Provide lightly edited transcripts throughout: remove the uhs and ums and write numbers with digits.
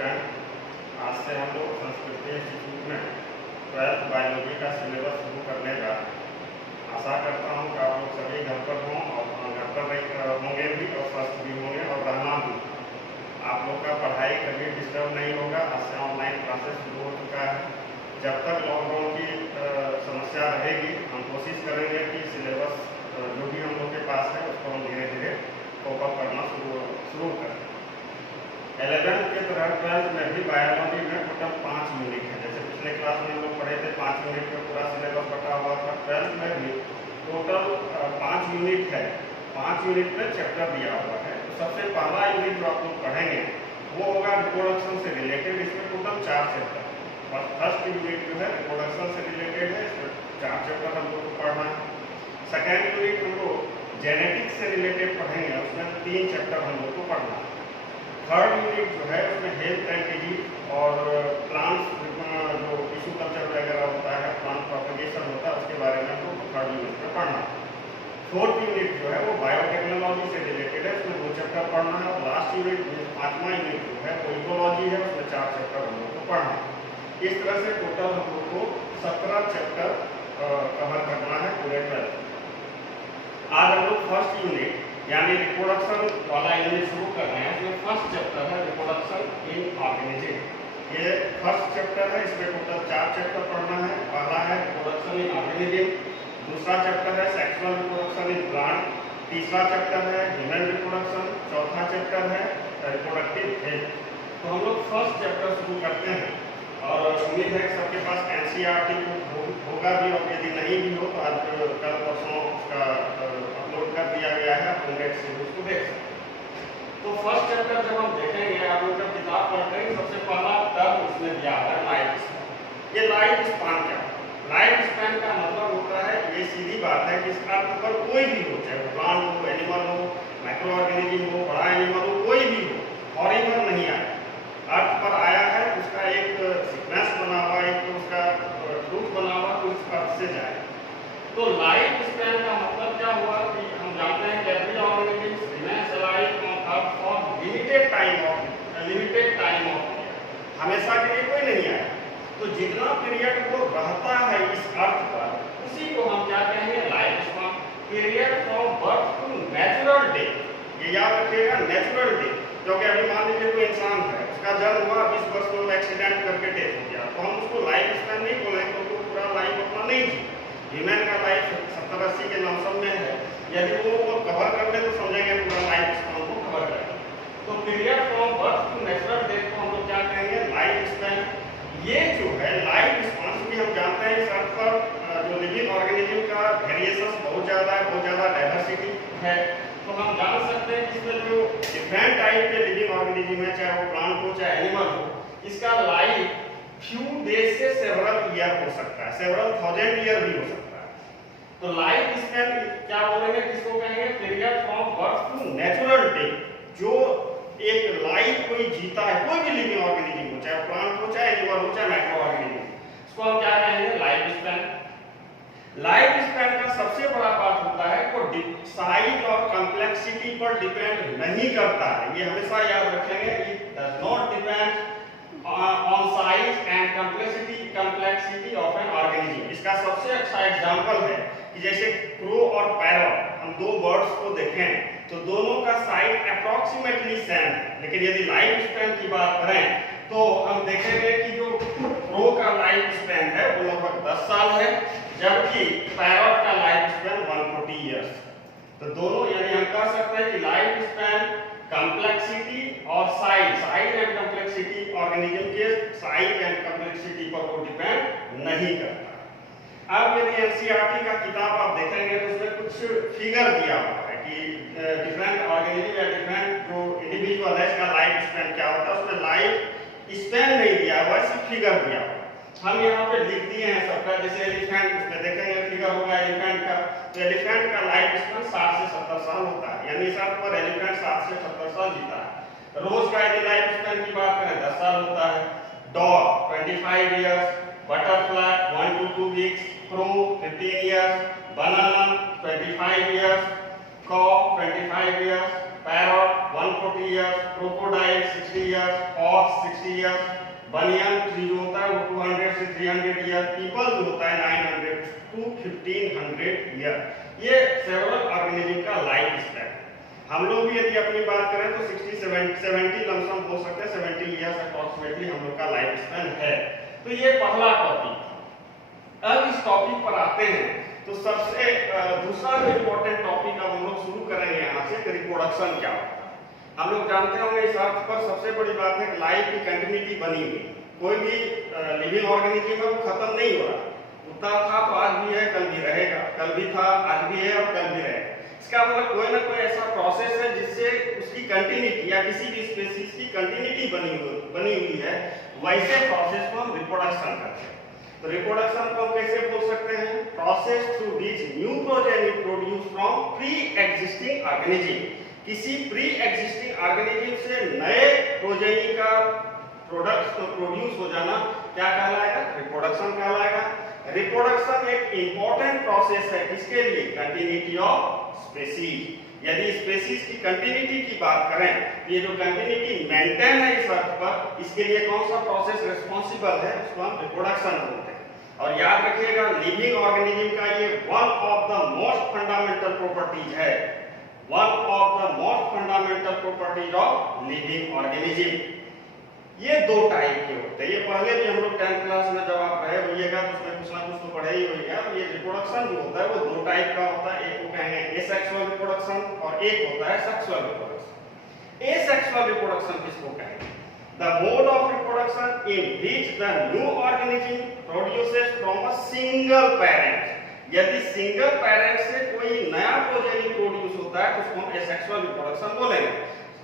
Student, आज से हम लोग संस्कृति इंस्टीट्यूट में 12th बायोलॉजी का सिलेबस शुरू करने जा रहे हैं। आशा करता हूँ कि आप लोग सभी घर पर हों और घर पर होंगे भी और स्वस्थ भी होंगे और रहना भी। आप लोग का पढ़ाई कभी डिस्टर्ब नहीं होगा। आज से ऑनलाइन क्लासेस शुरू हो चुका है। जब तक लॉकडाउन की समस्या रहेगी, हम कोशिश करेंगे कि सिलेबस जो भी हम लोग के पास है उसको हम धीरे धीरे कोप करना शुरू करें। 11th के तरह 12th में भी बायोलॉजी में टोटल 5 यूनिट है। जैसे पिछले क्लास में हम लोग पढ़े थे 5 यूनिट में पूरा सिलेबस बटा हुआ था। 12th में भी टोटल 5 यूनिट है। 5 यूनिट में चैप्टर दिया हुआ है। तो सबसे पहला यूनिट जो आप लोग पढ़ेंगे वो होगा रिप्रोडक्शन से रिलेटेड। इसमें टोटल 4 चैप्टर है और फर्स्ट यूनिट जो है रिप्रोडक्शन से रिलेटेड है। इसमें 4 चैप्टर हम लोग को पढ़ना है। सेकेंड यूनिट हम लोग जेनेटिक्स से रिलेटेड पढ़ेंगे, उसमें 3 चैप्टर हम लोग को पढ़ना है। थर्ड यूनिट जो है उसमें हेल्थ एंड डिजीज और प्लांट्स जो टिश्यू कल्चर वगैरह होता है, प्लांट प्रोपगेशन होता है, उसके बारे में हमको थर्ड यूनिट में पढ़ना है। फोर्थ यूनिट जो है वो बायोटेक्नोलॉजी से रिलेटेड है, उसमें 2 चैप्टर पढ़ना है। और लास्ट यूनिट 5वां यूनिट जो है वो इकोलॉजी है, उसमें 4 चैप्टर हम लोग को पढ़ना है। इस तरह से टोटल हम लोग को 17 चैप्टर कवर करना है पूरे 12th। आज हम लोग फर्स्ट यूनिट यानी रिप्रोडक्शन वाला यूनिट शुरू कर रहे हैं। इसमें फर्स्ट चैप्टर है रिप्रोडक्शन इन ऑर्गेनिज्म। ये फर्स्ट चैप्टर है, इसमें टोटल 4 चैप्टर पढ़ना है। पहला है रिप्रोडक्शन इन ऑर्गेनिज्म, दूसरा चैप्टर है सेक्सुअल रिप्रोडक्शन इन प्लांट, तीसरा चैप्टर है ह्यूमन रिप्रोडक्शन, चौथा चैप्टर है रिप्रोडक्टिव हेल्थ। तो हम लोग फर्स्ट चैप्टर शुरू करते हैं और उम्मीद है कि सबके पास एनसीईआरटी होगा भी, और यदि नहीं भी हो तो आज कल परसों उसका अपलोड कर दिया गया है, आप नेट से उसको देख सकते हैं। तो फर्स्ट चैप्टर जब हम देखेंगे, आप लोग जब किताब पढ़ते हैं सबसे पहला टर्म उसमें दिया है लाइफ स्पैन। ये लाइफ स्पैन क्या है? लाइफ स्पैन का मतलब होता है, ये सीधी बात है कि इस अर्थ पर कोई भी हो, चाहे प्लांट हो, एनिमल हो, माइक्रो ऑर्गेनिज्म हो, बड़ा एनिमल हो, कोई भी हो, फॉरेवर नहीं आया, अर्थ पर आया है, उसका एक सीक्वेंस बना हुआ, एक उसका ट्रूथ बना हुआ, उस अर्थ से जाए। तो लाइफ स्पैन का मतलब क्या हुआ कि हम जानते हैं कि every organism remains alive on earth for limited time of हमेशा के लिए कोई नहीं आया। तो जितना पीरियड वो रहता है इस अर्थ पर, उसी को हम क्या कहेंगे? Life span. Period from birth to natural death, ये याद रखिएगा, नेचुरल डेथ। क्योंकि अभी मान लीजिए कोई इंसान है, उसका जन्म हुआ, 20 वर्ष में एक्सीडेंट करके डेथ हो गया, तो हम उसको लाइफ स्पैन नहीं बोलेंगे, क्योंकि वो पूरा लाइफ अपना नहीं जी। ह्यूमन का लाइफ 70-80 के लमसम में है। यदि वो कवर कर ले तो समझेंगे पूरा लाइफ स्पैन को कवर करेंगे। तो period from birth to natural death को हम लोग क्या कहेंगे? Life span. ये जो है लाइफ स्पैन भी हम जानते हैं इस अर्थ पर जो लिविंग ऑर्गेनिज्म का वेरिएशंस बहुत ज़्यादा है, बहुत ज़्यादा डाइवर्सिटी है। तो हम जान सकते हैं कि इसमें जो डिफरेंट टाइप के लिविंग ऑर्गेनिज्म है, चाहे वो प्लांट हो चाहे एनिमल हो, इसका लाइफ फ्यू डेज से सेवरल ईयर हो सकता है, सेवरल थाउजेंड ईयर भी हो सकता है। तो लाइफ स्पैन क्या बोलेंगे, किसको कहेंगे? Period from birth to natural death. जो एक लाइफ कोई जीता है, कोई भी लिविंग ऑर्गेनिज्म हो, चाहे प्लांट हो चाहे एनिमल हो चाहे माइक्रो ऑर्गेनिज्म, इसको हम क्या कहेंगे? Life span. लाइफ स्पैन का सबसे बड़ा बात होता है वो साइज और कॉम्प्लेक्सिटी पर डिपेंड नहीं करता है। ये हमेशा याद रखेंगे, it does not depend on size and complexity of an organism. इसका सबसे अच्छा एग्जांपल है कि जैसे क्रो और पैरट, हम 2 बर्ड्स को देखें तो दोनों का साइज अप्रॉक्सीमेटली सेम है, लेकिन यदि लाइफ स्पैन की बात करें तो हम देखेंगे कि जो क्रो का लाइफ स्पैन है वो लगभग 10 साल है, जबकि पैरट का लाइफ स्पैन 140 इयर्स। तो दोनों, यानी हम कह सकते हैं कि लाइफ स्पैन कॉम्प्लेक्सिटी और साइज एंड कॉम्प्लेक्सिटी, ऑर्गेनिज्म के साइज एंड कॉम्प्लेक्सिटी पर वो डिपेंड नहीं करता। अब यदि एनसीईआरटी का किताब आप देखेंगे तो उसमें कुछ फिगर दिया हुआ है कि डिफरेंट ऑर्गेनिज्म या डिफरेंट जो इंडिविजुअल है इसका लाइफ स्पैन क्या होता है। उसमें लाइफ स्पैन नहीं दिया हुआ है, सिर्फ फिगर दिया हुआ है। हम यहाँ पे लिख दिए हैं सबका, जैसे एलिफेंट, उसमें देखेंगे फिगर होगा एलिफेंट का, तो एलिफेंट का लाइफ स्पैन 60 से 70 साल होता है, यानी इस अर्थ पर एलिफेंट 60 से 70 साल जीता है। रोज का यदि लाइफ स्पैन की बात करें 10 साल होता है। Dog 25 years, butterfly 1 to 2 weeks, crow 15 years, banana 25 years, cow 25 years, parrot 140 years, crocodile 60 years, ox 60 years, banyan tree जो होता है वो 200 से 300 ईयर, पीपल जो होता है 900 to 1500 ईयर। ये सेवरल ऑर्गेनिज्म का लाइफ स्पैन। हम लोग भी यदि अपनी बात करें तो 70 लमसम हो सकते हैं, 70 ईयर्स अप्रोक्सीमेटली हम लोग का लाइफ स्पैन है। तो ये पहला टॉपिक। अब इस टॉपिक पर आते हैं तो सबसे दूसरा जो इम्पोर्टेंट टॉपिक अब हम लोग शुरू करेंगे यहाँ से कि रिप्रोडक्शन क्या होता है। हम लोग जानते होंगे इस अर्थ पर सबसे बड़ी बात है कि लाइफ की कंटिन्यूटी बनी हुई। कोई भी लिविंग ऑर्गेनिज्म है वो खत्म नहीं हो रहा। कुत्ता था तो आज भी है, कल भी रहेगा, कल भी था, आज भी है और कल भी रहेगा। इसका मतलब कोई ना कोई ऐसा प्रोसेस है जिससे उसकी कंटिन्यूटी या किसी भी स्पीशीज की कंटिन्यूटी बनी हुई है। वैसे प्रोसेस को हम रिप्रोडक्शन कहते हैं। तो रिप्रोडक्शन को हम कैसे बोल सकते हैं? Process through which new progeny produce from pre existing organism. किसी प्री एग्जिस्टिंग ऑर्गेनिज्म से नए प्रोजेनी का प्रोडक्ट प्रोड्यूस हो जाना क्या कहलाएगा? रिप्रोडक्शन कहलाएगा। रिप्रोडक्शन एक इंपॉर्टेंट प्रोसेस है किसके लिए? Continuity of species. यदि स्पीशीज की कंटिन्यूटी की बात करें तो ये जो कंटिन्यूटी मेंटेन है इस अर्थ पर, इसके लिए कौन सा प्रोसेस रिस्पांसिबल है? उसको हम रिप्रोडक्शन बोलते हैं। और याद रखिएगा लिविंग ऑर्गेनिज्म का ये one of the most fundamental properties है। One of the most fundamental properties of living organism. ये दो टाइप के होते हैं। ये पहले भी हम लोग 10th क्लास में जब आप रहे होइएगा तो उसमें कुछ ना कुछ तो पढ़े ही होइएगा। ये रिप्रोडक्शन जो होता है वो दो टाइप का होता है। एक को कहेंगे एसेक्सुअल रिप्रोडक्शन और एक होता है सेक्सुअल रिप्रोडक्शन। एसेक्सुअल रिप्रोडक्शन किसको कहेंगे? The mode of reproduction in which the new organism produces from a single parent. यदि सिंगल पेरेंट से कोई नया प्रोजेनी प्रोड्यूस होता है तो उसको हम एसेक्सुअल रिप्रोडक्शन बोलेंगे।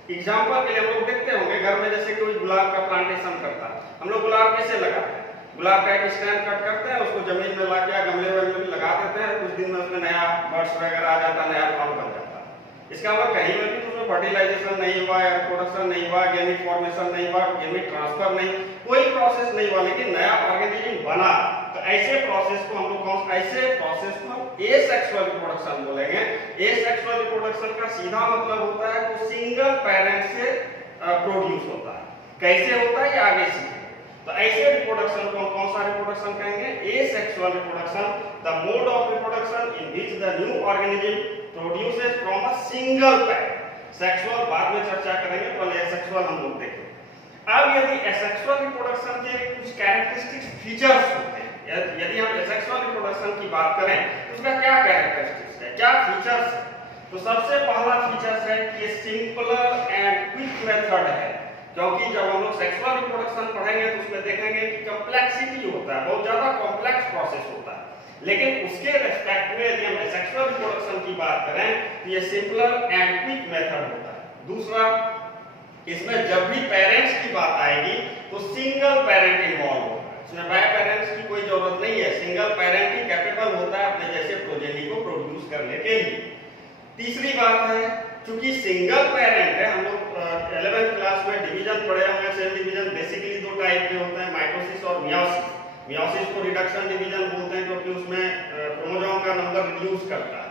एग्जांपल के लिए हम लोग देखते होंगे घर में जैसे कोई गुलाब का प्लांटेशन करता है। हम लोग गुलाब कैसे लगाते हैं? गुलाब का एक स्टैंड कट करते हैं, उसको जमीन में ला के गमले में लगा देते हैं, कुछ दिन में उसमें नया बर्ड्स वगैरह आ जाता है, नया फल बन जाता है। इसका मतलब कहीं में भी उसमें फर्टिलाइजेशन नहीं हुआ या रिप्रोडक्शन नहीं हुआ, गेमिट फॉर्मेशन नहीं हुआ, गेमिट ट्रांसफर नहीं, कोई प्रोसेस नहीं हुआ, लेकिन नया ऑर्गेनिज्म बना। तो ऐसे प्रोसेस को हम लोग ऐसे प्रोसेस को हम एसेक्सुअल रिप्रोडक्शन बोलेंगे। एसेक्सुअल रिप्रोडक्शन का सीधा मतलब होता है वो सिंगल पेरेंट से प्रोड्यूस होता है। कैसे होता है ये आगे सीखेंगे। तो ऐसे रिप्रोडक्शन को कौन सा रिप्रोडक्शन कहेंगे? Asexual reproduction. The mode of reproduction in which the new organism produces from a single parent. Sexual बाद में चर्चा करेंगे, पहले एसेक्सुअल हम लोग देखेंगे। अब यदि एसेक्सुअल रिप्रोडक्शन के कुछ कैरेक्टरिस्टिक फीचर्स होते हैं, यदि हम एसेक्सुअल रिप्रोडक्शन की बात करें तो उसका क्या कैरेक्टरिस्टिक्स है, क्या फीचर्स है? तो सबसे पहला फीचर्स है कि सिंपलर एंड क्विक मेथड है। क्योंकि जब हम लोग सेक्सुअल रिप्रोडक्शन पढ़ेंगे तो उसमें देखेंगे कि कॉम्प्लेक्सिटी होता है, बहुत ज्यादा कॉम्प्लेक्स प्रोसेस होता है। लेकिन उसके रेस्पेक्ट में यदि हम सेक्सुअल रिप्रोडक्शन की बात करें तो ये सिंपलर एंड क्विक मेथड होता है। दूसरा, इसमें जब भी पेरेंट्स की बात आएगी तो सिंगल पेरेंट इन्वॉल्व होगा। इसमें बाय पेरेंट्स की कोई जरूरत नहीं है, सिंगल पेरेंट ही कैपेबल होता है अपने जैसे प्रोजेनी को प्रोड्यूस करने के लिए। तीसरी बात है, क्योंकि सिंगल पेरेंट है, हम लोग 11th क्लास में डिवीजन पढ़े होंगे, सेल डिवीजन बेसिकली दो टाइप के होते हैं, माइटोसिस और मियोसिस। मियोसिस को रिडक्शन डिवीजन बोलते हैं क्योंकि उसमें क्रोमोसोम का नंबर रिड्यूस करता है।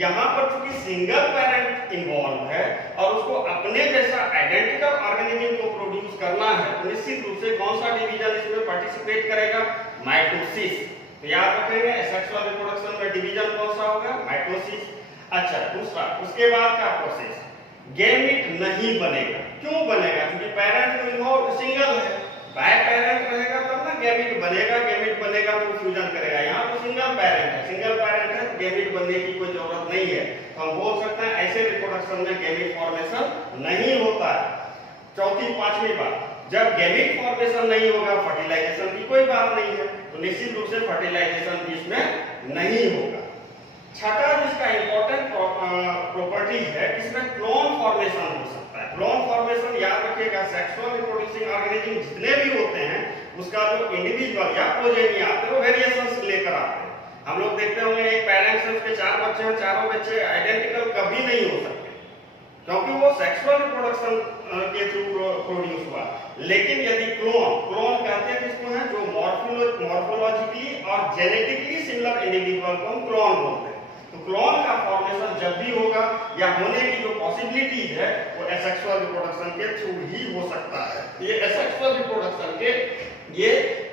यहाँ पर चूंकि सिंगल पेरेंट इन्वॉल्व है और उसको अपने जैसा आइडेंटिकल ऑर्गेनिज्म को प्रोड्यूस करना है तो निश्चित रूप से कौन सा डिवीजन इसमें पार्टिसिपेट करेगा? माइटोसिस। तो याद रखेंगे सेक्सुअल रिप्रोडक्शन में डिवीजन कौन सा होगा? माइटोसिस। अच्छा, दूसरा, उसके बाद का प्रोसेस, गैमीट नहीं बनेगा। क्यों बनेगा? क्योंकि पेरेंट तो इन्वॉल्व सिंगल है, बाय पेरेंट रहेगा तब ना गैमीट बनेगा। गैमीट बनेगा तो फ्यूजन करेगा। यहाँ तो सिंगल पेरेंट है, सिंगल पेरेंट है तो गैमीट बनने की कोई जरूरत नहीं है। तो हम बोल सकते हैं ऐसे रिप्रोडक्शन में गैमीट फॉर्मेशन नहीं होता है। चौथी पांचवी बात, जब गैमीट फॉर्मेशन नहीं होगा फर्टिलाइजेशन की कोई बात नहीं है, तो निश्चित रूप से फर्टिलाइजेशन भी इसमें नहीं होगा। छठा जिसका इंपॉर्टेंट प्रॉपर्टी है, इसमें क्लोन फॉर्मेशन हो सकता है। क्लोन फॉर्मेशन याद रखिएगा, सेक्सुअल रिप्रोड्यूसिंग ऑर्गेनिज्म जितने भी होते हैं उसका जो इंडिविजुअल या प्रोजेनी आते हैं वो वेरिएशंस लेकर आते हैं। हम लोग देखते होंगे एक पेरेंट्स से उसके 4 बच्चे हैं, चारों बच्चे आइडेंटिकल कभी नहीं हो सकते क्योंकि वो सेक्सुअल रिप्रोडक्शन के थ्रू प्रोड्यूस हुआ। लेकिन यदि क्लोन कहते हैं किसको है? जो मॉर्फोलॉजिकली और जेनेटिकली सिमिलर इंडिविजुअल को हम क्लोन बोलते हैं। तो क्लोन का फॉर्मेशन जब भी होगा या होने की जो पॉसिबिलिटीज है वो एसेक्सुअल रिप्रोडक्शन के थ्रू ही हो सकता है। ये एसेक्सुअल रिप्रोडक्शन के ये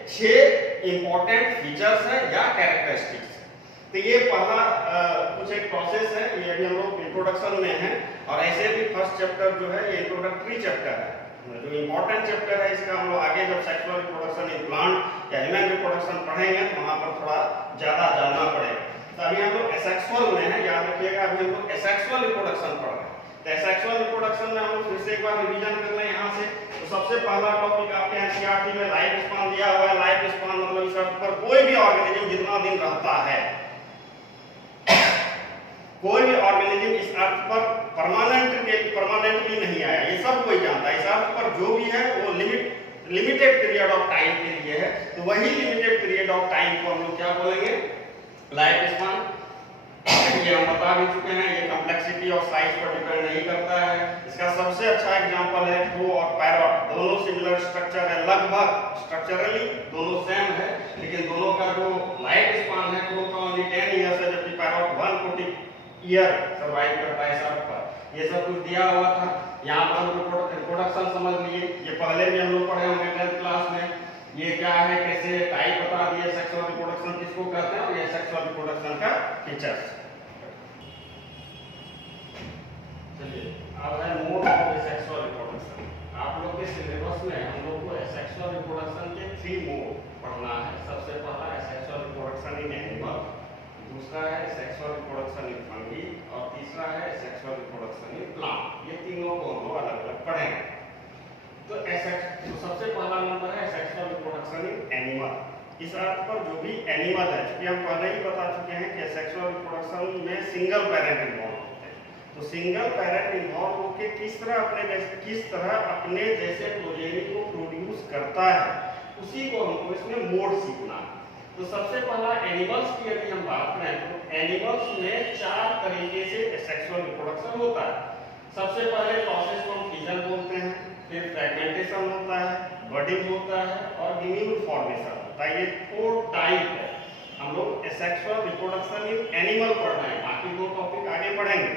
6 इंपॉर्टेंट फीचर्स है या कैरेक्टरिस्टिक्स है। तो ये पहला कुछ एक प्रोसेस है, ये अभी हम लोग इंट्रोडक्शन में है और ऐसे भी फर्स्ट चैप्टर जो है ये इंट्रोडक्टरी चैप्टर है। जो इम्पोर्टेंट चैप्टर है इसका हम लोग आगे जब सेक्सुअल रिप्रोडक्शन इन प्लांट या ह्यूमन रिप्रोडक्शन पढ़ेंगे तो वहां पर थोड़ा ज्यादा जानना पड़ेगा। तो अभी हम लोग एसेक्सुअल में है, याद रखिएगा अभी हम लोग एसेक्सुअल रिप्रोडक्शन पढ़ रहे हैं। तो एसेक्सुअल रिप्रोडक्शन में हम लोग फिर से एक बार रिवीजन कर लें यहाँ से। तो सबसे पहला टॉपिक आपके एनसीईआरटी में लाइफ स्पान दिया हुआ है। लाइफ स्पान मतलब इस अर्थ पर कोई भी ऑर्गेनिज्म जितना दिन रहता है, कोई भी ऑर्गेनिज्म इस अर्थ पर परमानेंटली नहीं आया, ये सब कोई जानता है। इस अर्थ पर जो भी है वो लिमिटेड पीरियड ऑफ टाइम के लिए है। तो वही लिमिटेड पीरियड ऑफ टाइम को हम लोग क्या बोलेंगे, लाइफ स्पान। ये हम बता भी चुके हैं, ये कॉम्प्लेक्सिटी और साइज पर डिपेंड नहीं करता है। इसका सबसे अच्छा एग्जांपल है क्रो और पैरॉट, दोनों सिमिलर स्ट्रक्चर है, लगभग स्ट्रक्चरली दोनों सेम है, लेकिन दोनों का जो लाइफ स्पान है क्रो का ओनली 10 इयर्स है, जबकि पैरॉट 140 ईयर सर्वाइव करता है इस अर्थ पर। ये सब कुछ दिया हुआ था। यहाँ पर हम रिप्रोडक्शन समझ लिए, ये पहले भी हम लोग पढ़े होंगे 10th क्लास में। ये क्या है, कैसे टाइप बता दिए, सेक्सुअल रिप्रोडक्शन किसको कहते हैं और ये सेक्सुअल रिप्रोडक्शन का फीचर्स। चलिए अब है मोड ऑफ सेक्सुअल रिप्रोडक्शन। आप लोग के सिलेबस में हम लोग को सेक्सुअल रिप्रोडक्शन के 3 मोड पढ़ना है। सबसे पहला है सेक्सुअल रिप्रोडक्शन इन एनिमल, दूसरा है सेक्सुअल रिप्रोडक्शन इन फंगी और तीसरा है सेक्सुअल रिप्रोडक्शन इन प्लांट। ये तीनों को हम लोग अलग अलग पढ़ेंगे। तो सबसे पहला नंबर है सेक्सुअल रिप्रोडक्शन इन एनिमल। इस अर्थ पर जो भी एनिमल है, क्योंकि हम पहले ही बता चुके हैं कि सेक्सुअल रिप्रोडक्शन में सिंगल पेरेंट इन्वॉल्व होते हैं। तो सिंगल पेरेंट इन्वॉल्व होकर किस तरह अपने जैसे प्रोजेनी को प्रोड्यूस करता है, उसी को हमको इसमें मोड सीखना है। तो सबसे पहला एनिमल्स की यदि हम बात करें तो एनिमल्स में 4 तरीके से सेक्सुअल रिप्रोडक्शन होता है। सबसे पहले प्रोसेस को हम फिजन बोलते हैं, फिर फ्रेगमेंटेशन होता है, बडिंग होता है और गिम्यूल फॉर्मेशन होता है। ये 4 टाइप है। हम लोग सेक्सुअल रिप्रोडक्शन इन एनिमल पढ़ रहे हैं, बाकी 2 टॉपिक आगे पढ़ेंगे।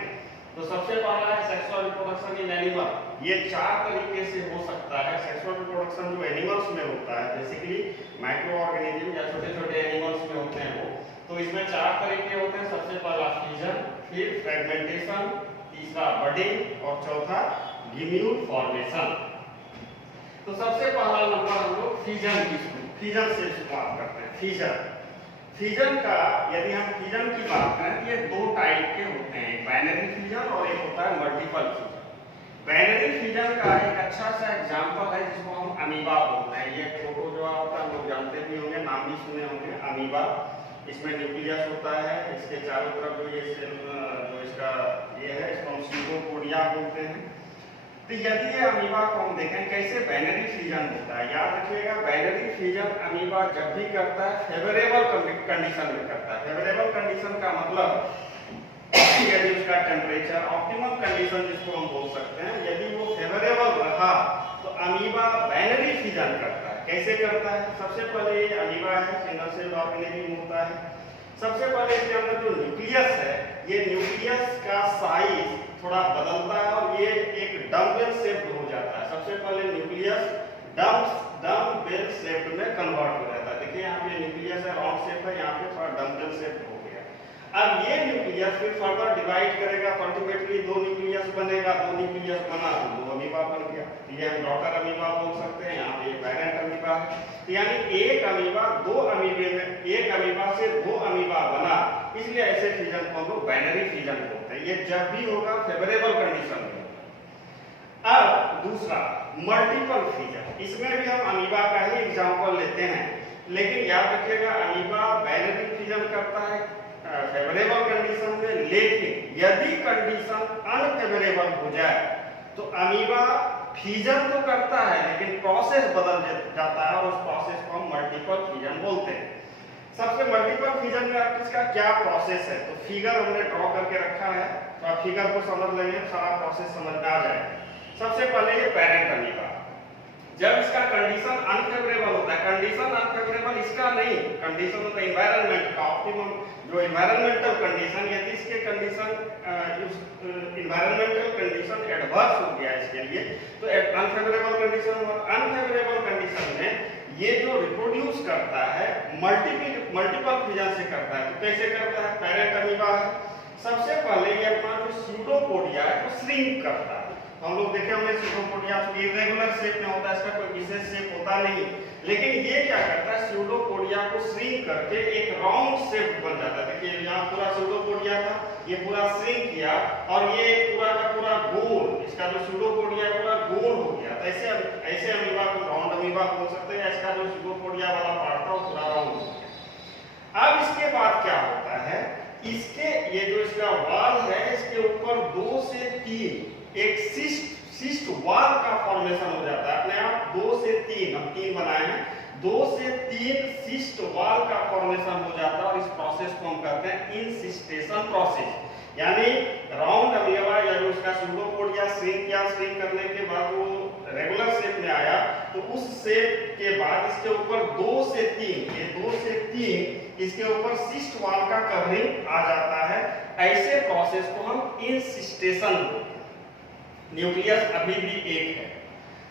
तो सबसे पहला है सेक्सुअल रिप्रोडक्शन इन एनिमल। ये 4 तरीके से हो सकता है। सेक्सुअल रिप्रोडक्शन जो एनिमल्स में होता है, बेसिकली माइक्रो ऑर्गेनिज्म या छोटे-छोटे एनिमल्स में होते हैं वो, तो इसमें 4 तरीके होते हैं। सबसे पहला फिजन, फिर फ्रेगमेंटेशन, तीसरा बडिंग और चौथा गिम्यूल फॉर्मेशन। तो सबसे पहला नंबर हम लोग फिजन से शुरुआत करते हैं। फिजन का यदि हम फिजन की बात करें तो ये 2 टाइप के होते हैं, बाइनरी फिजन और एक होता है मल्टीपल फिजन। बाइनरी फिजन का एक अच्छा सा एग्जांपल है जिसको हम अमीबा बोलते हैं। ये फोटो जो होता है हम लोग जानते भी होंगे, नाम भी सुने होंगे, अमीबा। इसमें न्यूक्लियस होता है, इसके चारों तरफ जो ये सेल जो इसका ये है, इसको हम सीटोपोडिया बोलते हैं। तो यदि ये अमीबा को हम देखें कैसे बाइनरी फिजन होता है, याद रखिएगा बाइनरी फिजन अमीबा जब भी करता है फेवरेबल कंडीशन में करता है। फेवरेबल कंडीशन का मतलब यदि उसका टेम्परेचर ऑप्टिमम कंडीशन जिसको हम बोल सकते हैं, यदि वो फेवरेबल रहा तो अमीबा बाइनरी फिजन करता है। कैसे करता है, सबसे पहले ये अमीबा है, सिंगल सेल ऑर्गेनिज्म होता है। सबसे पहले इसके अंदर जो न्यूक्लियस है, ये न्यूक्लियस का साइज थोड़ा बदलता है और ये एक डम्बेल शेप्ड हो जाता है। सबसे पहले न्यूक्लियस डम्बेल शेप्ड में कन्वर्ट हो जाता है। देखिए यहाँ पे न्यूक्लियस है, राउंड शेप है, यहाँ पे थोड़ा डम्बेल शेप्ड हो गया। अब ये न्यूक्लियस फिर फर्दर डिवाइड करेगा, अल्टीमेटली 2 न्यूक्लियस बनेगा, 2 न्यूक्लियस बना तो 2 अमीबा बन गया। ये हम डॉटर अमीबा बोल सकते हैं, यहाँ पे पेरेंट अमीबा है। तो यानी एक अमीबा 2 अमीबे में, एक अमीबा से 2 अमीबा बना, इसलिए ऐसे फिजन को हम लोग बाइनरी फिजन बोलते हैं। ये जब भी होगा फेवरेबल कंडीशन में। अब दूसरा मल्टीपल फिजन, इसमें भी हम अमीबा का ही एग्जांपल लेते हैं, लेकिन याद रखिएगा अमीबा बाइनरी फिजन करता है फेवरेबल कंडीशन में, लेकिन यदि कंडीशन अनफेवरेबल हो जाए तो अमीबा फिजन तो करता है लेकिन प्रोसेस बदल जाता है और उस प्रोसेस को हम मल्टीपल फिजन बोलते हैं। सबसे मल्टीपल फिजन में इसका क्या प्रोसेस है, तो फिगर हमने ड्रॉ करके रखा है, तो आप फिगर को समझ लेंगे, सारा प्रोसेस समझ में आ जाएगा। सबसे पहले ये पेरेंट अमीबा। जब इसका कंडीशन अनफेवरेबल होता है, कंडीशन अनफेवरेबल इसका नहीं, कंडीशन होता है एनवायरनमेंट का ऑप्टिमम, जो एनवायरनमेंटल कंडीशन, यदि इसके कंडीशन एनवायरनमेंटल कंडीशन एडवर्स हो गया इसके लिए तो अनफेवरेबल कंडीशन, और अनफेवरेबल कंडीशन में ये जो रिप्रोड्यूस करता है मल्टीपल फिजन से करता है। तो कैसे करता है? पेरेंट अमीबा है, सबसे पहले ये अपना जो स्यूडोपोडिया है वो श्रिंक करता है। हम लोग देखे हमने स्यूडोपोडिया इरेगुलर शेप में होता है, इसका कोई विशेष शेप होता नहीं, लेकिन ये क्या करता है स्यूडोपोडिया को श्रिंक करके एक राउंड शेप बन जाता है। देखिए यहाँ पूरा स्यूडोपोडिया था, ये पूरा श्रिंक किया और ये पूरा का पूरा गोल, इसका जो स्यूडोपोडिया पूरा गोल हो गया। तो ऐसे अमीबा को राउंड अमीबा बोल सकते हैं, इसका जो स्यूडोपोडिया वाला पार्ट था वो पूरा राउंड हो गया। अब इसके बाद क्या होता है, इसके ये जो इसका वाल है इसके ऊपर 2 से 3 एक सिस्ट वाल का फॉर्मेशन हो जाता है अपने आप। 2 से 3 हम 3 बनाए हैं, 2 से 3 सिस्ट वाल का फॉर्मेशन हो जाता है और इस प्रोसेस को हम कहते हैं इंसिस्टेशन प्रोसेस। यानी राउंड अमीबा या जो उसका स्यूडोपोडिया श्रिंक करने के बाद वो रेगुलर शेप में आया, तो उस शेप के बाद इसके ऊपर 2 से 3 ये 2 से 3 इसके ऊपर सिस्ट वाल का कवरिंग आ जाता है। ऐसे प्रोसेस को हम इंसिस्टेशन बोलते हैं। न्यूक्लियस अभी भी एक है।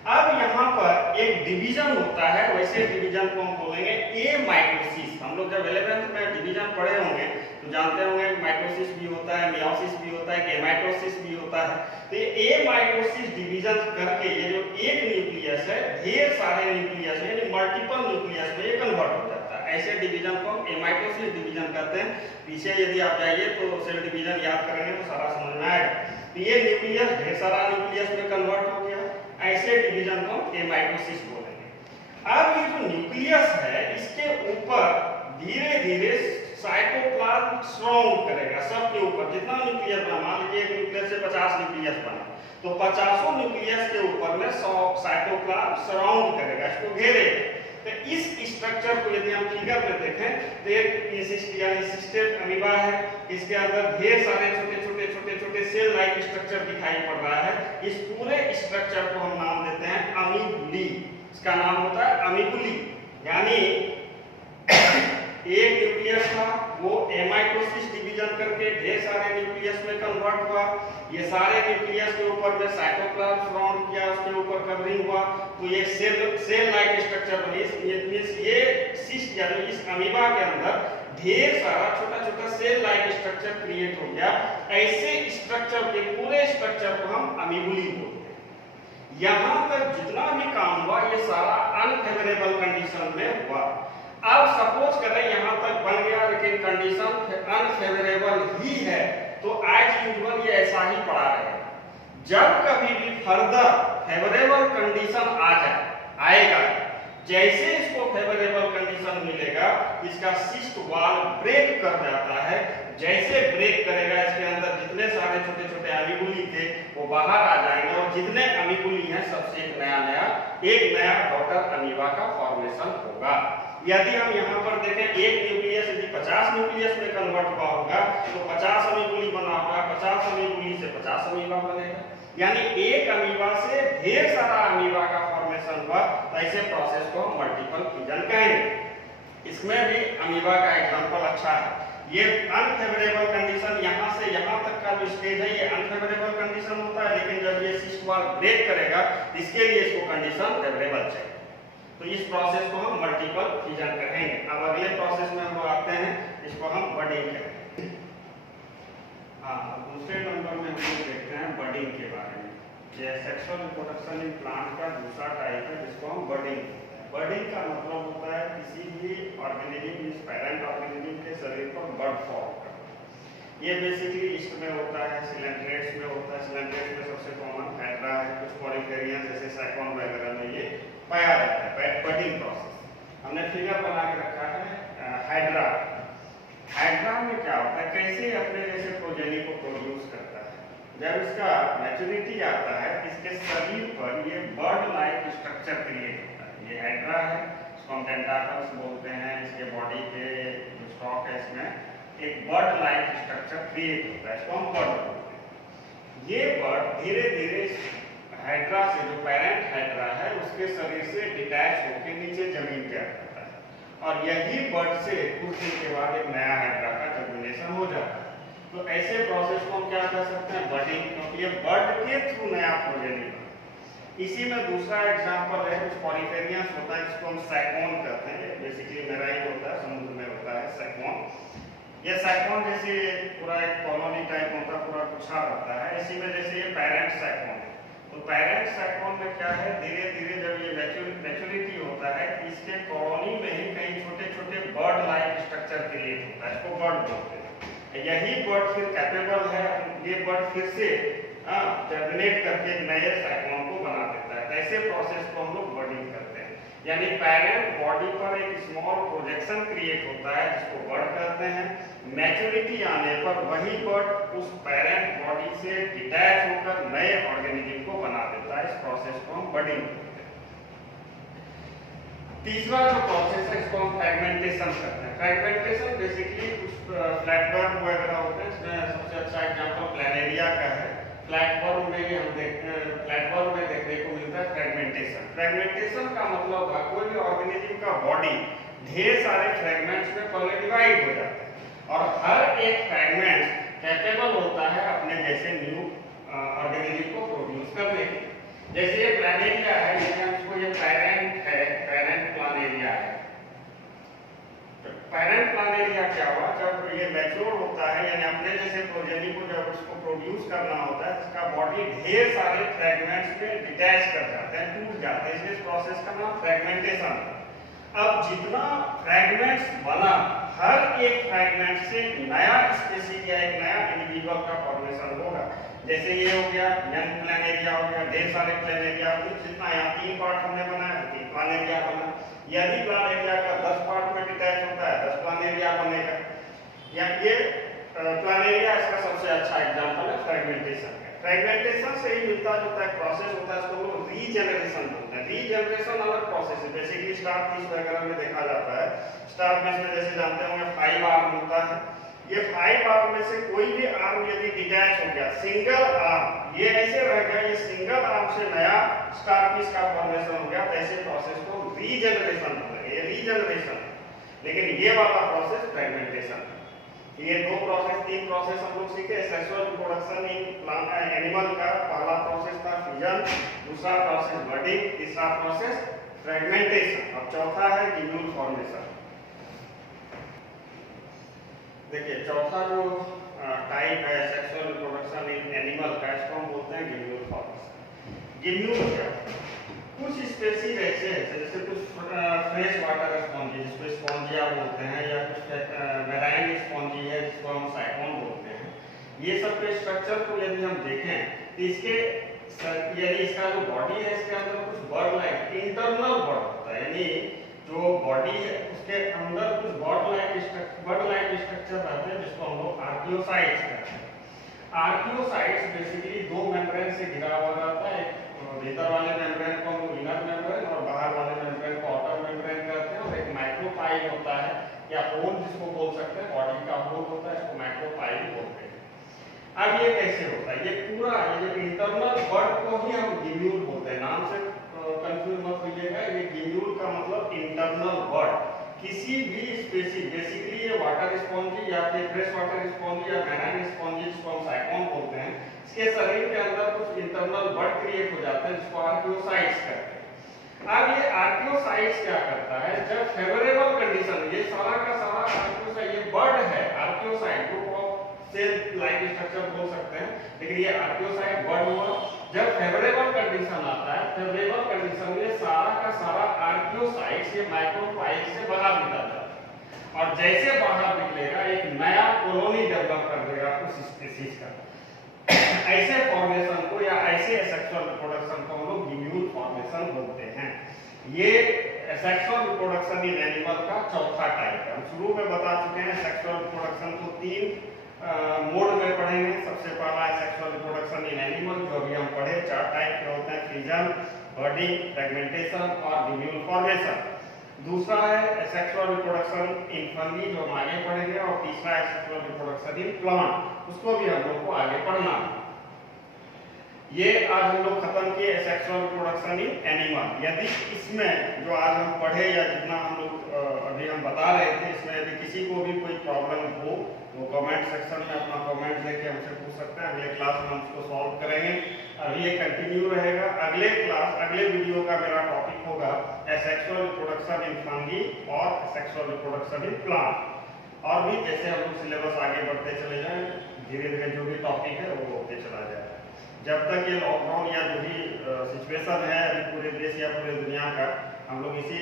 अब यहाँ पर एक डिवीजन होता है, वैसे डिवीजन को हम बोलेंगे ए माइटोसिस। हम लोग जब 11th में डिवीजन पढ़े होंगे तो जानते होंगे माइटोसिस भी होता है, मियोसिस भी होता है, गेमाइटोसिस भी होता है। तो ये ए माइटोसिस डिवीजन करके ये जो एक न्यूक्लियस है ढेर सारे न्यूक्लियस है यानी मल्टीपल न्यूक्लियस में ये कन्वर्ट हो जाता है। ऐसे डिवीजन को हम एमाइटोसिस डिवीजन कहते हैं। पीछे यदि आप जाइए तो सेल डिवीजन याद करेंगे तो सारा समझ में आएगा। ये न्यूक्लियस ढेर सारा न्यूक्लियस में कन्वर्ट हो गया, ऐसे डिवीजन को एमाइटोसिस बोलेंगे। अब ये जो न्यूक्लियस है इसके ऊपर धीरे धीरे साइटोप्लाज्म सराउंड करेगा, सबके ऊपर जितना न्यूक्लियस बना, मान लीजिए एक न्यूक्लियस से 50 न्यूक्लियस बना तो 50 न्यूक्लियस के ऊपर में साइटोप्लाज्म सराउंड करेगा, इसको घेरेगा। तो इस स्ट्रक्चर को यदि हम फिगर में देखें तो एक इंसिस्टेड अमीबा है, इसके अंदर ढेर सारे छोटे सेल लाइक स्ट्रक्चर दिखाई पड़ रहा है। इस पूरे स्ट्रक्चर को हम नाम देते हैं अमीबुली। इसका नाम होता है अमीबुली। यानी एक न्यूक्लियस था वो एमाइटोसिस डिवीजन करके ढेर सारे न्यूक्लियस में कन्वर्ट हुआ। ये सारे न्यूक्लियस के ऊपर में साइटोप्लाज्म सराउंड किया, उसके ऊपर कवरिंग हुआ तो ये सेल लाइक स्ट्रक्चर बनी। ये सिस्ट या इस अमीबा के अंदर ढेर सारा छोटा सेल लाइक स्ट्रक्चर क्रिएट हो गया। ऐसे स्ट्रक्चर के पूरे स्ट्रक्चर को हम अमीबुली बोलते हैं। यहां तक जितना भी काम हुआ ये सारा अनफेवरेबल कंडीशन में हुआ। अब सपोज करें यहां तक बन गया लेकिन कंडीशन अनफेवरेबल ही है तो एज यूजुअल ये ऐसा ही पड़ा रहेगा। जब कभी भी फर्दर फेवरेबल कंडीशन आएगा, जैसे इसको फेवरेबल कंडीशन मिलेगा इसका सिस्ट वाल ब्रेक कर जाता है। जैसे ब्रेक करेगा इसके अंदर जितने सारे छोटे अमीबुली थे वो बाहर आ जाएंगे और जितने अमीबुली हैं सबसे एक नया डॉटर अमीबा का फॉर्मेशन होगा। यदि हम यहाँ पर देखें एक न्यूक्लियस यदि 50 न्यूक्लियस में कन्वर्ट हुआ होगा तो 50 अमीबुली बना होगा, 50 अमीबुली से 50 अमीबा बनेगा। यानी एक अमीबा से ढेर सारा अमीबा का फॉर्मेशन हुआ। तो ऐसे प्रोसेस को हम मल्टीपल फ्यूजन कहेंगे। इसमें भी अमीबा का एग्जांपल अच्छा है। ये अनफेवरेबल कंडीशन यहाँ से यहाँ तक का जो स्टेज है ये अनफेवरेबल कंडीशन होता है, लेकिन जब ये सिस्ट वाल ब्रेक करेगा इसके लिए इसको कंडीशन फेवरेबल चाहिए। तो इस प्रोसेस को हम मल्टीपल फ्यूजन कहेंगे। अब अगले प्रोसेस में हम आते हैं, इसको हम बडिंग कहेंगे। हाँ, दूसरे नंबर में हम लोग देखते हैं बडिंग के बारे में। ये सेक्सुअल रिप्रोडक्शन इन प्लांट का दूसरा टाइप है जिसको हम बडिंग कहते हैं। बडिंग का मतलब होता है किसी भी ऑर्गेनिज्म इस पेरेंट ऑर्गेनिज्म के शरीर पर बड फॉर्म करना। ये बेसिकली ईस्ट में होता है, सिलेंट्रेट्स में होता है। सिलेंट्रेट्स में सबसे कॉमन हाइड्रा है, कुछ पॉलीफेरिया जैसे साइकोन वगैरह में ये पाया जाता है बडिंग प्रोसेस। हमने फिगर बना के रखा है हाइड्रा। हाइड्रा में क्या होता है, कैसे अपने जैसे प्रोजेनी को प्रोड्यूस करता है। जब इसका मैच्योरिटी आता है इसके शरीर पर ये बर्ड लाइक स्ट्रक्चर क्रिएट होता है। ये हाइड्रा है, इसको हम टेंटाकल्स बोलते हैं। इसके बॉडी के जो स्टॉक है इसमें एक बर्ड लाइक स्ट्रक्चर क्रिएट होता है, इसको हम बर्ड बोलते हैं। ये बर्ड धीरे धीरे हाइड्रा से, जो पेरेंट हाइड्रा है उसके शरीर से डिटैच होकर नीचे जमीन पे आ जाता है और यही बर्ड से कुछ दिन के बाद एक नया हाइड्रा का जर्मिनेशन हो जाता है। तो ऐसे प्रोसेस को हम क्या कर सकते हैं, बर्डिंग, क्योंकि ये बर्ड के थ्रू नया प्रोजेनी बना। इसी में दूसरा एग्जांपल है, कुछ पॉलीफेरियंस होता है जिसको हम सैकॉन कहते हैं, बेसिकली मेराइन होता है, समुद्र में होता है सैकॉन। ये सैकॉन जैसे पूरा एक कॉलोनी टाइप होता है, पूरा गुच्छा रहता है, इसी में जैसे ये पेरेंट सैकॉन है। तो पेरेंट सैकॉन में क्या है, धीरे धीरे जब ये मैच्योरिटी होता है, इसके कॉलोनी में ही कई छोटे छोटे बर्ड लाइक स्ट्रक्चर क्रिएट होता है, इसको बर्ड बोलते हैं। यही बर्ड फिर कैपेबल है, ये बर्ड फिर से जर्मिनेट करके नए सैकॉन को बना देता है। ऐसे प्रोसेस को हम लोग बर्डिंग करते हैं, यानी पेरेंट बॉडी पर एक स्मॉल प्रोजेक्शन क्रिएट होता है जिसको बर्ड कहते हैं। मैच्योरिटी आने पर वही बर्ड उस पेरेंट बॉडी से डिटैच होकर नए ऑर्गेनिज्म को बना देता है। इस प्रोसेस को हम बर्डिंग कहते हैं। तीसरा जो प्रोसेस है इसको हम फ्रेगमेंटेशन करते हैं। फ्रेगमेंटेशन बेसिकली कुछ फ्लैटवर्म वगैरह होते हैं, इसमें सबसे अच्छा एग्जांपल प्लैनेरिया का है। फ्लैटवर्म में भी हम फ्लैटवर्म में देखने को मिलता है फ्रेगमेंटेशन। फ्रेगमेंटेशन का मतलब है कोई भी ऑर्गेनिज्म का बॉडी ढेर सारे फ्रेगमेंट्स में पहले डिवाइड हो जाता है और हर एक फ्रेगमेंट कैपेबल होता है अपने जैसे न्यू ऑर्गेनिज्म को प्रोड्यूस करने के। जैसे ये प्लैनेरिया है, इसको ये पेरेंट है, पेरेंट प्लैनेरिया है। पेरेंट प्लैनेरिया क्या हुआ, जब ये मैच्योर होता है यानी अपने जैसे प्रोजेनी को जब उसको प्रोड्यूस करना होता है, इसका बॉडी ढेर सारे फ्रेगमेंट्स में डिटैच कर जाते हैं, टूट जाते हैं, इसलिए इस प्रोसेस का नाम फ्रेगमेंटेशन है। अब जितना फ्रेगमेंट्स बना, हर एक फ्रेगमेंट से नया स्पीशीज या एक नया इंडिविजुअल का फॉर्मेशन होगा। जैसे ये हो गया यंग प्लैनेरिया हो गया, ढेर सारे प्लैनेरिया, जितना यहाँ 3 पार्ट हमने बनाया 3 प्लैनेरिया बना। यदि प्लैनेरिया का 10 पार्ट में डिटैच होता है 10 प्लैनेरिया बनेगा। या ये प्लैनेरिया इसका सबसे अच्छा एग्जांपल है फ्रेगमेंटेशन का। फ्रेगमेंटेशन से ही मिलता जुलता एक प्रोसेस होता है, इसको लोग रीजनरेशन बोलते हैं। रीजनरेशन अलग प्रोसेस है, बेसिकली स्टार फिश वगैरह में देखा जाता है। स्टार फिश में जैसे जानते होंगे 5 आर्म होता है। ये 5 आर्म में से कोई भी आर्म यदि डिटैच हो गया, सिंगल आर्म ये ऐसे रह गया, ये सिंगल आर्म से नया स्टारफिश का फॉर्मेशन हो गया, तो ऐसे प्रोसेस को रीजनरेशन बोलते हैं। ये रीजनरेशन, लेकिन ये वाला प्रोसेस फ्रेगमेंटेशन। ये 2 प्रोसेस 3 प्रोसेस हम लोग सीखे। सेक्सुअल रिप्रोडक्शन इन एनिमल का पहला प्रोसेस था फिजन, दूसरा प्रोसेस बर्डिंग, तीसरा प्रोसेस फ्रेगमेंटेशन और चौथा है गिम्यूल फॉर्मेशन। देखिए चौथा जो टाइप है सेक्सुअल रिप्रोडक्शन इन एनिमल का, इसको हम बोलते हैं गिम्यूल फॉर्मेशन। गिम्यूल क्या, कुछ स्पेसीज ऐसे हैं जैसे कुछ फ्रेश वाटर स्पॉन्जी जिसको स्पॉन्जिया बोलते हैं, या कुछ मेराइन स्पॉन्जी है जिसको हम साइकोन बोलते हैं। ये सब के स्ट्रक्चर को यदि हम देखें तो इसके यदि इसका जो बॉडी है इसके अंदर कुछ बर्ड लाइक इंटरनल बर्ड होता है, यानी जो बॉडी है उसके अंदर कुछ बर्ड लाइक स्ट्रक्चर रहते हैं जिसको हम लोग आर्कियोसाइट्स कहते हैं। आर्कियोसाइट्स बेसिकली 2 मेम्ब्रेन से घिरा हुआ रहता है। भीतर वाले मेम्ब्रेन को हम इनर मेम्ब्रेन और बाहर वाले मेम्ब्रेन को आउटर मेम्ब्रेन कहते हैं, और एक माइक्रोपाइल होता है या होल जिसको बोल सकते हैं, बॉडी का होल होता है, इसको माइक्रोपाइल बोलते हैं। अब ये कैसे होता है, ये पूरा ये जो इंटरनल बर्ड को ही हम गिम्यूल बोलते हैं। नाम से कंफ्यूज मत होइएगा, ये गिम्यूल का मतलब इंटरनल बर्ड। किसी भी स्पीशीज, बेसिकली ये वाटर स्पॉन्जी या फिर फ्रेश वाटर स्पॉन्जी या मैराइन स्पॉन्जी जिसको हम साइकोन बोलते हैं, इसके शरीर के अंदर कुछ इंटरनल बर्ड क्रिएट हो जाते हैं जिसको आर्कियोसाइट्स कहते हैं। अब ये आर्कियोसाइट्स क्या करता है, जब फेवरेबल कंडीशन, ये सारा का सारा आर्कियोसाइट ये बर्ड है, archaeocyte group of cell like structure बोल सकते हैं, लेकिन ये आर्कियोसाइट बर्ड हुआ। जब फेवरेबल कंडीशन आता है, फेवरेबल कंडीशन में सारा का सारा आर्कियोसाइट्स ये माइक्रोपाइल से बाहर निकल जाता है और जैसे बाहर निकलेगा एक नया कॉलोनी डेवलप कर देगा उस स्पीशीज का। ऐसे फॉर्मेशन को या ऐसे सेक्सुअल रिप्रोडक्शन को हम लोग गिम्यूल फॉर्मेशन बोलते हैं। ये सेक्सुअल रिप्रोडक्शन इन एनिमल का चौथा टाइप है। हम शुरू में बता चुके हैं सेक्सुअल रिप्रोडक्शन को 3 मोड में पढ़ेंगे। सबसे पहला है सेक्सुअल रिप्रोडक्शन इन एनिमल, जो अभी हम पढ़े 4 टाइप के होते हैं, फिजन, बर्डिंग, फ्रेगमेंटेशन और गिम्यूल फॉर्मेशन। दूसरा है सेक्सुअल रिप्रोडक्शन इन फंगी, जो हम आगे पढ़ेंगे, और तीसरा है सेक्सुअल रिप्रोडक्शन इन प्लांट, उसको भी हम लोग को आगे पढ़ना है। ये आज हम लोग खत्म किए सेक्सुअल रिप्रोडक्शन इन एनिमल। यदि इसमें जो आज हम पढ़े या जितना हम लोग अभी हम बता रहे थे, इसमें यदि किसी को भी कोई प्रॉब्लम हो तो कमेंट सेक्शन में अपना कमेंट लेके हमसे पूछ सकते हैं। अगले क्लास में हम उसको सॉल्व करेंगे। अभी ये कंटिन्यू रहेगा। अगले क्लास, अगले वीडियो का मेरा टॉपिक होगा सेक्सुअल रिप्रोडक्शन इन फंगी और सेक्सुअल रिप्रोडक्शन इन प्लांट। और भी जैसे हम लोग सिलेबस आगे बढ़ते चले जाएं, धीरे धीरे जो भी टॉपिक है वो होते चला जाए। जब तक ये लॉकडाउन या जो भी सिचुएशन है अभी पूरे देश या पूरे दुनिया का, हम लोग इसी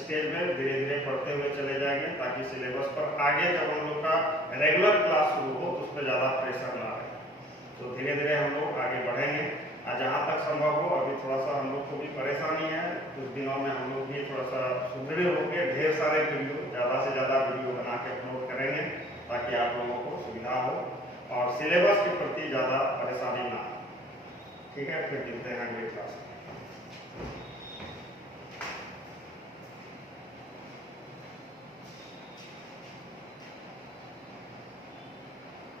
स्टेज में धीरे धीरे पढ़ते हुए चले जाएंगे, ताकि सिलेबस पर आगे जब हम लोग का रेगुलर क्लास शुरू हो तो उस पर ज़्यादा प्रेशर ना रहे। तो धीरे धीरे हम लोग आगे बढ़ेंगे। जहाँ तक संभव हो, अभी थोड़ा सा हम लोग को भी परेशानी है, कुछ दिनों में हम लोग भी थोड़ा सा सुदृढ़ होकर ढेर सारे वीडियो, ज़्यादा से ज़्यादा वीडियो बना के अपलोड करेंगे, ताकि आप लोगों को सुविधा हो और सिलेबस के प्रति ज़्यादा परेशानी ना हो। ठीक है, फिर मिलते हैं अगली क्लास में।